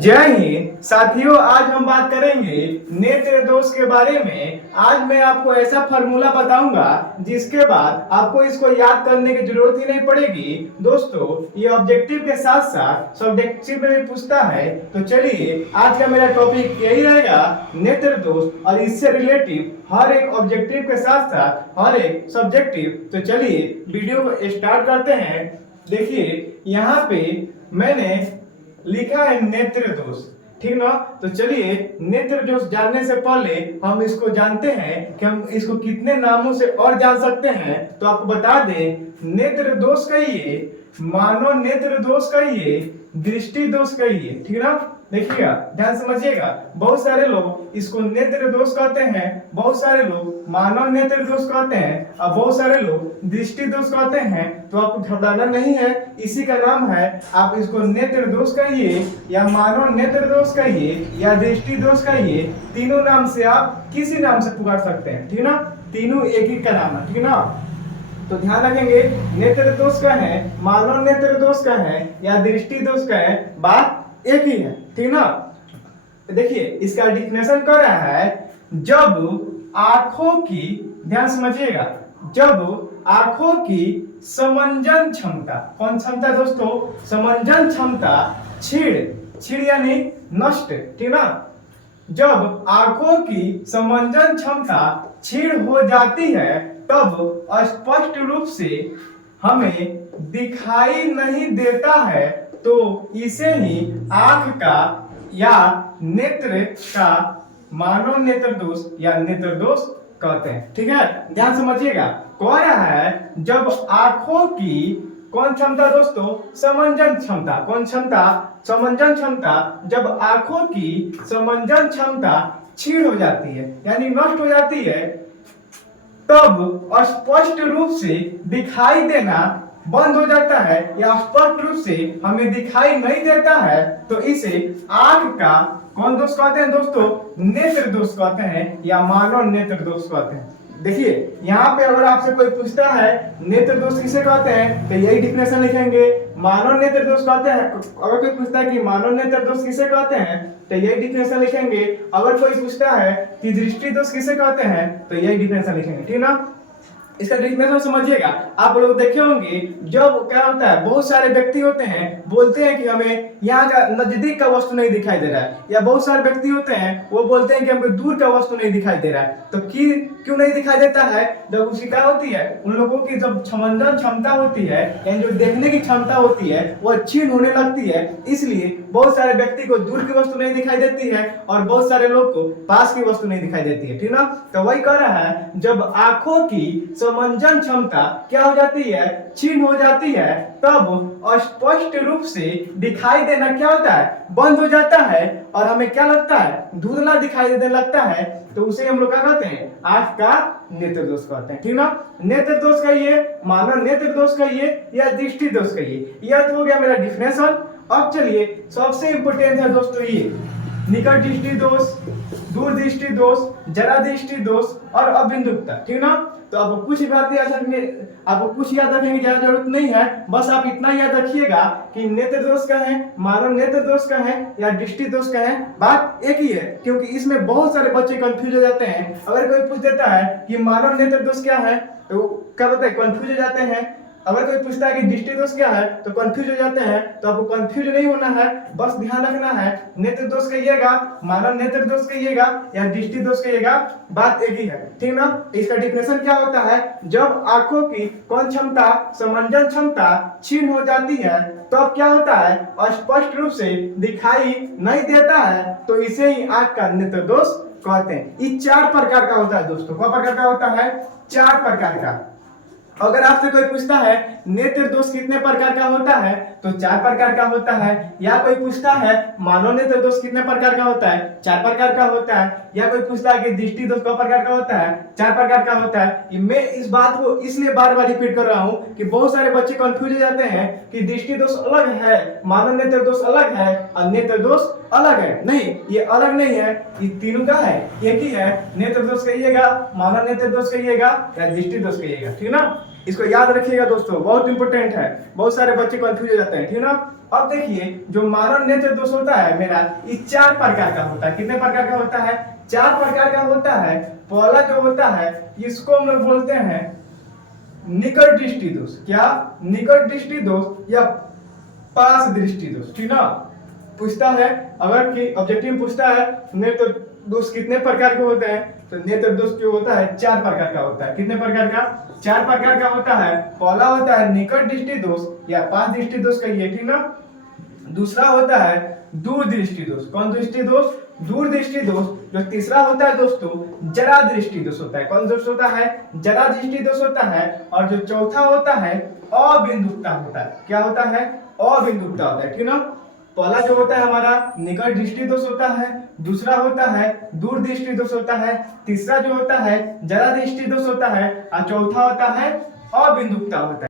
जय हिंद साथियों, आज हम बात करेंगे नेत्र दोष के बारे में। आज मैं आपको ऐसा फार्मूला बताऊंगा जिसके बाद आपको इसको याद करने की जरूरत ही नहीं पड़ेगी। दोस्तों, ये ऑब्जेक्टिव के साथ साथ सब्जेक्टिव में भी पूछता है। तो चलिए, आज का मेरा टॉपिक यही रहेगा, नेत्र दोष और इससे रिलेटिव हर एक ऑब्जेक्टिव के साथ साथ हर एक सब्जेक्टिव। तो चलिए वीडियो को स्टार्ट करते हैं। देखिए, यहाँ पे मैंने लिखा है नेत्र दोष, ठीक ना। तो चलिए, नेत्र दोष जानने से पहले हम इसको जानते हैं कि हम इसको कितने नामों से और जान सकते हैं। तो आपको बता दें, नेत्र दोष कहिए, मानव नेत्र दोष कहिए, दृष्टि दोष कहिए, ठीक ना। देखिएगा, ध्यान समझिएगा, बहुत सारे लोग इसको नेत्र दोष कहते हैं, बहुत सारे लोग मानव नेत्र दोष कहते हैं और बहुत सारे लोग दृष्टि दोष कहते हैं। तो आपको घबराना नहीं है, इसी का नाम है। आप इसको नेत्र दोष कहिए या मानव नेत्र दोष कहिए या दृष्टि दोष कहिए, तीनों नाम से आप किसी नाम से पुकार सकते हैं, ठीक ना। तीनों एक ही का नाम है, ठीक ना। तो ध्यान रखेंगे, नेत्र दोष का है, मानव नेत्र दोष का है या दृष्टि दोष का है, बात एक ही है, ठीक ना। देखिए, इसका डिफिनेशन कर रहा है, जब आंखों की, ध्यान समझिएगा, जब आंखों की समंजन क्षमता, कौन क्षमता दोस्तों? समंजन क्षमता छीड़ यानी नष्ट, ठीक ना। जब आंखों की समंजन क्षमता छीड़ हो जाती है तब स्पष्ट रूप से हमें दिखाई नहीं देता है, तो इसे ही आंख का या नेत्र का मानव नेत्र दोष या नेत्र दोष कहते हैं, ठीक है। ध्यान समझिएगा, कह रहा है जब आंखों की कौन क्षमता दोस्तों? समंजन क्षमता। कौन क्षमता? समंजन क्षमता। जब आंखों की समंजन क्षमता क्षीण हो जाती है यानी नष्ट हो जाती है, तब स्पष्ट रूप से दिखाई देना बंद हो जाता है या स्पष्ट रूप से हमें दिखाई नहीं देता है, तो इसे आंख का कौन दोष कहते हैं दोस्तों? नेत्र दोष कहते हैं या मानव नेत्र दोष कहते हैं। देखिए, यहाँ पे अगर आपसे कोई पूछता है नेत्र दोष किसे कहते हैं, तो यही डिफिनेशन लिखेंगे, मानव नेत्र दोष कहते हैं। अगर कोई पूछता है कि मानव नेत्र दोष किसे कहते हैं, तो यही डिफिनेशन लिखेंगे। अगर कोई पूछता है कि दृष्टि दोष किसे कहते हैं, तो यही डिफिनेशन लिखेंगे, ठीक ना। इसका डिफिनेशन समझिएगा। आप लोग देखे होंगे, जब क्या होता है, बहुत सारे व्यक्ति होते हैं, बोलते हैं कि हमें यहाँ का नजदीक का वस्तु नहीं दिखाई दे रहा है, या बहुत सारे व्यक्ति होते हैं वो बोलते हैं कि हमको दूर का वस्तु नहीं दिखाई दे रहा है। तो क्यों नहीं दिखाई देता है? जब उसकी क्या होती है, उन लोगों की जब समंजन क्षमता होती है यानी जो देखने की क्षमता होती है वो क्षीण होने लगती है, इसलिए बहुत सारे व्यक्ति को दूर की वस्तु नहीं दिखाई देती है और बहुत सारे लोग को पास की वस्तु नहीं दिखाई देती है, ठीक ना। तो वही कह रहा है, जब आंखों की समंजन क्षमता क्या हो जाती है? क्षीण हो जाती है, तब स्पष्ट रूप से दिखाई देना क्या होता है? बंद हो जाता है और हमें क्या लगता है? धुंधला दिखाई देने लगता है। तो उसे हम लोग क्या कहते हैं? आंख का नेत्र दोष कहते हैं, ठीक ना। नेत्र दोष कहिए, मानव नेत्र दोष कहिए या दृष्टि दोष कहिए। यह तो हो गया मेरा डिफिनेशन। अब चलिए, सबसे इंपोर्टेंट है दोस्तों ये निकट दृष्टि दोष, दूर दृष्टि दोष, जरा दृष्टि दोष और अबिंदुकता, ठीक ना। तो आपको कुछ बातें याद रखने की जरूरत नहीं है, बस आप इतना याद रखिएगा कि नेत्र दोष का है, मानव नेत्र दोष का है या दृष्टि दोष का है, बात एक ही है। क्योंकि इसमें बहुत सारे बच्चे कंफ्यूज हो जाते हैं। अगर कोई पूछ देता है कि मानव नेत्र दोष क्या है, तो क्या होता है? कंफ्यूज हो जाते हैं। अगर कोई पूछता है कि दृष्टि दोष क्या है, तो कंफ्यूज हो जाते हैं। तो आपको कंफ्यूज नहीं होना है, बस ध्यान रखना है, नेत्र दोष कहिएगा, मानव नेत्र दोष कहिएगा या दृष्टि दोष कहिएगा, बात एक ही है, ठीक ना। इसका डिफिनेशन क्या होता है? जब आंखों की कौन क्षमता, समंजन क्षमता क्षीण हो जाती है, तो अब क्या होता है? स्पष्ट रूप से दिखाई नहीं देता है, तो इसे ही आंख का नेत्र दोष कहते हैं। ये 4 प्रकार का होता है दोस्तों। क्या प्रकार का होता है? 4 प्रकार का। अगर आपसे कोई पूछता है नेत्र दोष कितने प्रकार का होता है, तो 4 प्रकार का होता है। या कोई पूछता है मानव नेत्र दोष कितने प्रकार का होता है, 4 प्रकार का होता है। या कोई पूछता है कि दृष्टि दोष कितने प्रकार का होता है, 4 प्रकार का होता है। मैं इस बात को इसलिए बार बार रिपीट कर रहा हूँ कि बहुत सारे बच्चे कंफ्यूज हो जाते हैं कि दृष्टि दोष अलग है, मानव नेत्र दोष अलग है और नेत्र दोष अलग है। नहीं, ये अलग नहीं है, ये तीनों का है, एक ही है। नेत्र दोष कहिएगा, मानव नेत्र दोष कहिएगा या दृष्टि दोष कहिएगा, ठीक ना। इसको याद रखिएगा दोस्तों, बहुत इंपॉर्टेंट है। बहुत सारे बच्चे कंफ्यूज हो जाते हैं, ठीक ना। अब देखिए जो मानव नेत्र दोष होता है मेरा, ये 4 प्रकार का होता है। कितने प्रकार का होता है? 4 प्रकार का होता है। पहला जो होता है इसको हम लोग बोलते हैं निकट दृष्टि दोष। क्या? निकट दृष्टि दोष या पास दृष्टि दोष। ठीक ना? पूछता है अगर कि ऑब्जेक्टिव पूछता है नेत्र दोष कितने प्रकार के होते हैं, तो नेत्र दोष जो होता है 4 प्रकार का होता है। कितने प्रकार का? 4 प्रकार का होता है। पहला होता है निकट दृष्टि दोष या पास दृष्टि दोष कहिए। ठीक ना? दूसरा होता है दूर दृष्टि दोष। कौन दृष्टि दोष? दूर दृष्टि दोष। जो तीसरा होता है दोस्तों जरा दृष्टि दोष होता है। कौन दोष होता है? जरा दृष्टि दोष होता है। और जो चौथा होता है अबिंदुकता होता है। क्या होता है? अबिंदुकता होता है। ठीक ना? पहला जो होता है हमारा निकट दृष्टि दोष होता है, दूसरा होता है दूर दृष्टि दोष होता है, तीसरा जो होता है जरा दृष्टि दोष होता है और चौथा होता है अबिंदुकता होता है।